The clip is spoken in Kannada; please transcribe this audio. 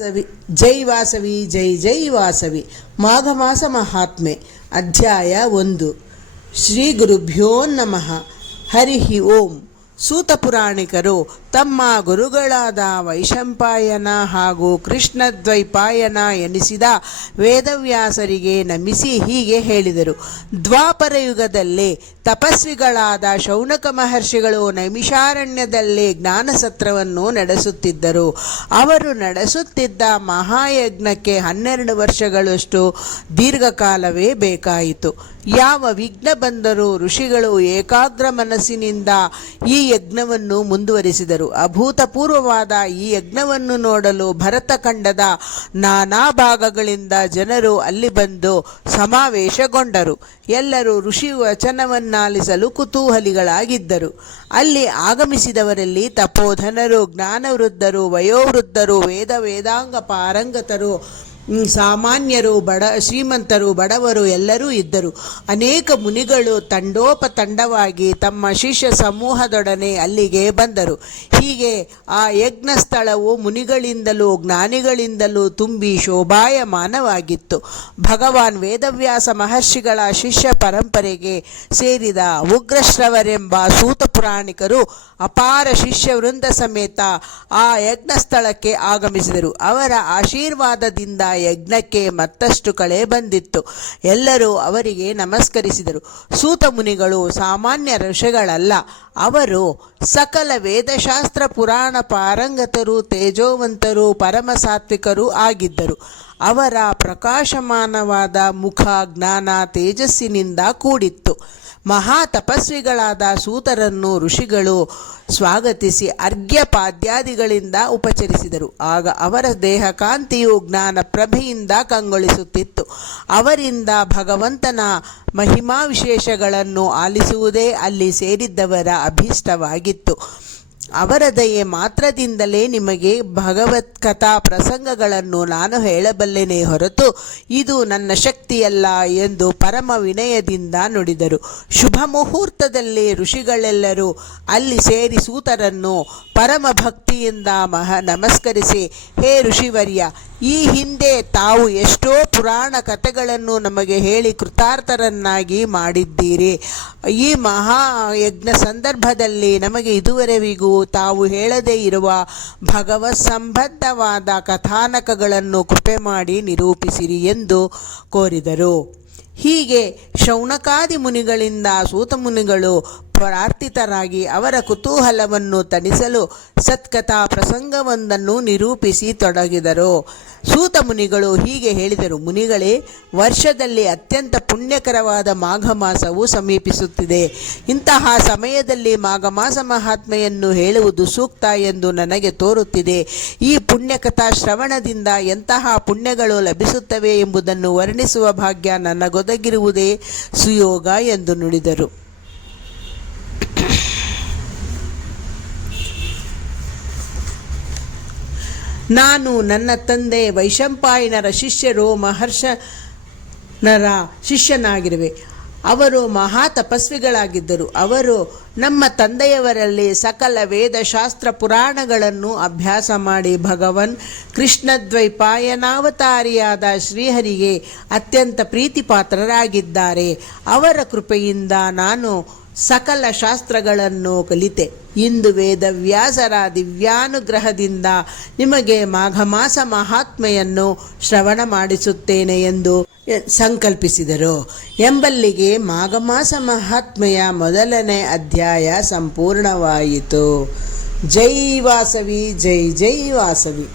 ವಾಸವಿ, ಜೈ ವಾಸವಿ, ಜೈ ಜೈ ವಾಸವಿ. ಮಾಘ ಮಾಸ ಮಹಾತ್ಮೆ, ಅಧ್ಯಾಯ ಒಂದು. ಶ್ರೀ ಗುರುಭ್ಯೋ ನಮಃ. ಹರಿ ಓಂ. ಸೂತ ಪುರಾಣಿಕರು ತಮ್ಮ ಗುರುಗಳಾದ ವೈಶಂಪಾಯನ ಹಾಗೂ ಕೃಷ್ಣದ್ವೈಪಾಯನ ಎನಿಸಿದ ವೇದವ್ಯಾಸರಿಗೆ ನಮಿಸಿ ಹೀಗೆ ಹೇಳಿದರು. ದ್ವಾಪರಯುಗದಲ್ಲಿ ತಪಸ್ವಿಗಳಾದ ಶೌನಕ ಮಹರ್ಷಿಗಳು ನೈಮಿಷಾರಣ್ಯದಲ್ಲಿ ಜ್ಞಾನಸತ್ರವನ್ನು ನಡೆಸುತ್ತಿದ್ದರು. ಅವರು ನಡೆಸುತ್ತಿದ್ದ ಮಹಾಯಜ್ಞಕ್ಕೆ ಹನ್ನೆರಡು ವರ್ಷಗಳಷ್ಟು ದೀರ್ಘಕಾಲವೇ ಬೇಕಾಯಿತು. ಯಾವ ವಿಘ್ನ ಬಂದರೂ ಋಷಿಗಳು ಏಕಾಗ್ರ ಮನಸ್ಸಿನಿಂದ ಈ ಯಜ್ಞವನ್ನು ಮುಂದುವರಿಸಿದರು. ಅಭೂತಪೂರ್ವವಾದ ಈ ಯಜ್ಞವನ್ನು ನೋಡಲು ಭರತಖಂಡದ ನಾನಾ ಭಾಗಗಳಿಂದ ಜನರು ಅಲ್ಲಿ ಬಂದು ಸಮಾವೇಶಗೊಂಡರು. ಎಲ್ಲರೂ ಋಷಿ ವಚನವನ್ನಾಲಿಸಲು ಕುತೂಹಲಿಗಳಾಗಿದ್ದರು. ಅಲ್ಲಿ ಆಗಮಿಸಿದವರಲ್ಲಿ ತಪೋಧನರು, ಜ್ಞಾನವೃದ್ಧರು, ವಯೋವೃದ್ಧರು, ವೇದ ವೇದಾಂಗ ಪಾರಂಗತರು ಸಾಮಾನ್ಯರು, ಬಡ, ಶ್ರೀಮಂತರು, ಬಡವರು ಎಲ್ಲರೂ ಇದ್ದರು. ಅನೇಕ ಮುನಿಗಳು ತಂಡೋಪತಂಡವಾಗಿ ತಮ್ಮ ಶಿಷ್ಯ ಸಮೂಹದೊಡನೆ ಅಲ್ಲಿಗೆ ಬಂದರು. ಹೀಗೆ ಆ ಯಜ್ಞ ಸ್ಥಳವು ಮುನಿಗಳಿಂದಲೂ ಜ್ಞಾನಿಗಳಿಂದಲೂ ತುಂಬಿ ಶೋಭಾಯಮಾನವಾಗಿತ್ತು. ಭಗವಾನ್ ವೇದವ್ಯಾಸ ಮಹರ್ಷಿಗಳ ಶಿಷ್ಯ ಪರಂಪರೆಗೆ ಸೇರಿದ ಉಗ್ರಶ್ರವರೆಂಬ ಸೂತ ಪುರಾಣಿಕರು ಅಪಾರ ಶಿಷ್ಯ ವೃಂದ ಸಮೇತ ಆ ಯಜ್ಞ ಸ್ಥಳಕ್ಕೆ ಆಗಮಿಸಿದರು. ಅವರ ಆಶೀರ್ವಾದದಿಂದ ಯಜ್ಞಕ್ಕೆ ಮತ್ತಷ್ಟು ಕಳೆ ಬಂದಿತ್ತು. ಎಲ್ಲರೂ ಅವರಿಗೆ ನಮಸ್ಕರಿಸಿದರು. ಸೂತ ಮುನಿಗಳು ಸಾಮಾನ್ಯ ಋಷಿಗಳಲ್ಲ, ಅವರು ಸಕಲ ವೇದಶಾಸ್ತ್ರ ಪುರಾಣ ಪಾರಂಗತರು, ತೇಜೋವಂತರು ಪರಮ ಸಾತ್ವಿಕರು ಆಗಿದ್ದರು. ಅವರ ಪ್ರಕಾಶಮಾನವಾದ ಮುಖ ಜ್ಞಾನ ತೇಜಸ್ಸಿನಿಂದ ಕೂಡಿತ್ತು. ಮಹಾ ತಪಸ್ವಿಗಳಾದ ಸೂತರನ್ನು ಋಷಿಗಳು ಸ್ವಾಗತಿಸಿ ಅರ್ಘ್ಯಪಾದ್ಯಾದಿಗಳಿಂದ ಉಪಚರಿಸಿದರು. ಆಗ ಅವರ ದೇಹ ಕಾಂತಿಯು ಜ್ಞಾನ ಪ್ರಭೆಯಿಂದ ಕಂಗೊಳಿಸುತ್ತಿತ್ತು. ಅವರಿಂದ ಭಗವಂತನ ಮಹಿಮಾ ವಿಶೇಷಗಳನ್ನು ಆಲಿಸುವುದೇ ಅಲ್ಲಿ ಸೇರಿದ್ದವರ ಅಭೀಷ್ಟವಾಗಿತ್ತು. ಅವರ ದಯೆ ಮಾತ್ರದಿಂದಲೇ ನಿಮಗೆ ಭಗವತ್ ಕಥಾ ಪ್ರಸಂಗಗಳನ್ನು ನಾನು ಹೇಳಬಲ್ಲೆನೇ ಹೊರತು ಇದು ನನ್ನ ಶಕ್ತಿಯಲ್ಲ ಎಂದು ಪರಮ ವಿನಯದಿಂದ ನುಡಿದರು. ಶುಭ ಮುಹೂರ್ತದಲ್ಲಿ ಋಷಿಗಳೆಲ್ಲರೂ ಅಲ್ಲಿ ಸೇರಿ ಸೂತರನ್ನು ಪರಮ ಭಕ್ತಿಯಿಂದ ಮಹ ನಮಸ್ಕರಿಸಿ, ಹೇ ಋಷಿವರ್ಯ, ಈ ಹಿಂದೆ ತಾವು ಎಷ್ಟೋ ಪುರಾಣ ಕಥೆಗಳನ್ನು ನಮಗೆ ಹೇಳಿ ಕೃತಾರ್ಥರನ್ನಾಗಿ ಮಾಡಿದ್ದೀರಿ. ಈ ಮಹಾ ಯಜ್ಞ ಸಂದರ್ಭದಲ್ಲಿ ನಮಗೆ ಇದುವರೆವಿಗೂ ತಾವು ಹೇಳದೇ ಇರುವ ಭಗವತ್ ಸಂಬದ್ಧವಾದ ಕಥಾನಕಗಳನ್ನು ಕೃಪೆ ಮಾಡಿ ನಿರೂಪಿಸಿರಿ ಎಂದು ಕೋರಿದರು. ಹೀಗೆ ಶೌನಕಾದಿ ಮುನಿಗಳಿಂದ ಸೂತ ಮುನಿಗಳು ಪ್ರಾರ್ಥಿತರಾಗಿ ಅವರ ಕುತೂಹಲವನ್ನು ತಣಿಸಲು ಸತ್ಕಥಾ ಪ್ರಸಂಗವೊಂದನ್ನು ನಿರೂಪಿಸಿ ತೊಡಗಿದರು. ಸೂತ ಮುನಿಗಳು ಹೀಗೆ ಹೇಳಿದರು, ಮುನಿಗಳೇ, ವರ್ಷದಲ್ಲಿ ಅತ್ಯಂತ ಪುಣ್ಯಕರವಾದ ಮಾಘ ಮಾಸವು ಸಮೀಪಿಸುತ್ತಿದೆ. ಇಂತಹ ಸಮಯದಲ್ಲಿ ಮಾಘ ಮಾಸ ಮಹಾತ್ಮೆಯನ್ನು ಹೇಳುವುದು ಸೂಕ್ತ ಎಂದು ನನಗೆ ತೋರುತ್ತಿದೆ. ಈ ಪುಣ್ಯಕಥಾ ಶ್ರವಣದಿಂದ ಎಂತಹ ಪುಣ್ಯಗಳು ಲಭಿಸುತ್ತವೆ ಎಂಬುದನ್ನು ವರ್ಣಿಸುವ ಭಾಗ್ಯ ನನಗೊದಗಿರುವುದೇ ಸುಯೋಗ ಎಂದು ನುಡಿದರು. ನಾನು ನನ್ನ ತಂದೆ ವೈಶಂಪಾಯನರ ಶಿಷ್ಯರು ಮಹರ್ಷನರ ಶಿಷ್ಯನಾಗಿರುವೆ. ಅವರು ಮಹಾ ತಪಸ್ವಿಗಳಾಗಿದ್ದರು. ಅವರು ನಮ್ಮ ತಂದೆಯವರಲ್ಲಿ ಸಕಲ ವೇದ ಶಾಸ್ತ್ರ ಪುರಾಣಗಳನ್ನು ಅಭ್ಯಾಸ ಮಾಡಿ ಭಗವನ್ ಕೃಷ್ಣದ್ವೈಪಾಯನಾವತಾರಿಯಾದ ಶ್ರೀಹರಿಗೆ ಅತ್ಯಂತ ಪ್ರೀತಿಪಾತ್ರರಾಗಿದ್ದಾರೆ. ಅವರ ಕೃಪೆಯಿಂದ ನಾನು ಸಕಲ ಶಾಸ್ತ್ರಗಳನ್ನು ಕಲಿತೆ. ಇಂದು ವೇದವ್ಯಾಸರ ದಿವ್ಯಾನುಗ್ರಹದಿಂದ ನಿಮಗೆ ಮಾಘ ಮಾಸ ಮಹಾತ್ಮೆಯನ್ನು ಶ್ರವಣ ಮಾಡಿಸುತ್ತೇನೆ ಎಂದು ಸಂಕಲ್ಪಿಸಿದರು. ಎಂಬಲ್ಲಿಗೆ ಮಾಘ ಮಾಸ ಮಹಾತ್ಮೆಯ ಮೊದಲನೇ ಅಧ್ಯಾಯ ಸಂಪೂರ್ಣವಾಯಿತು. ಜೈ ವಾಸವಿ, ಜೈ ಜೈ ವಾಸವಿ.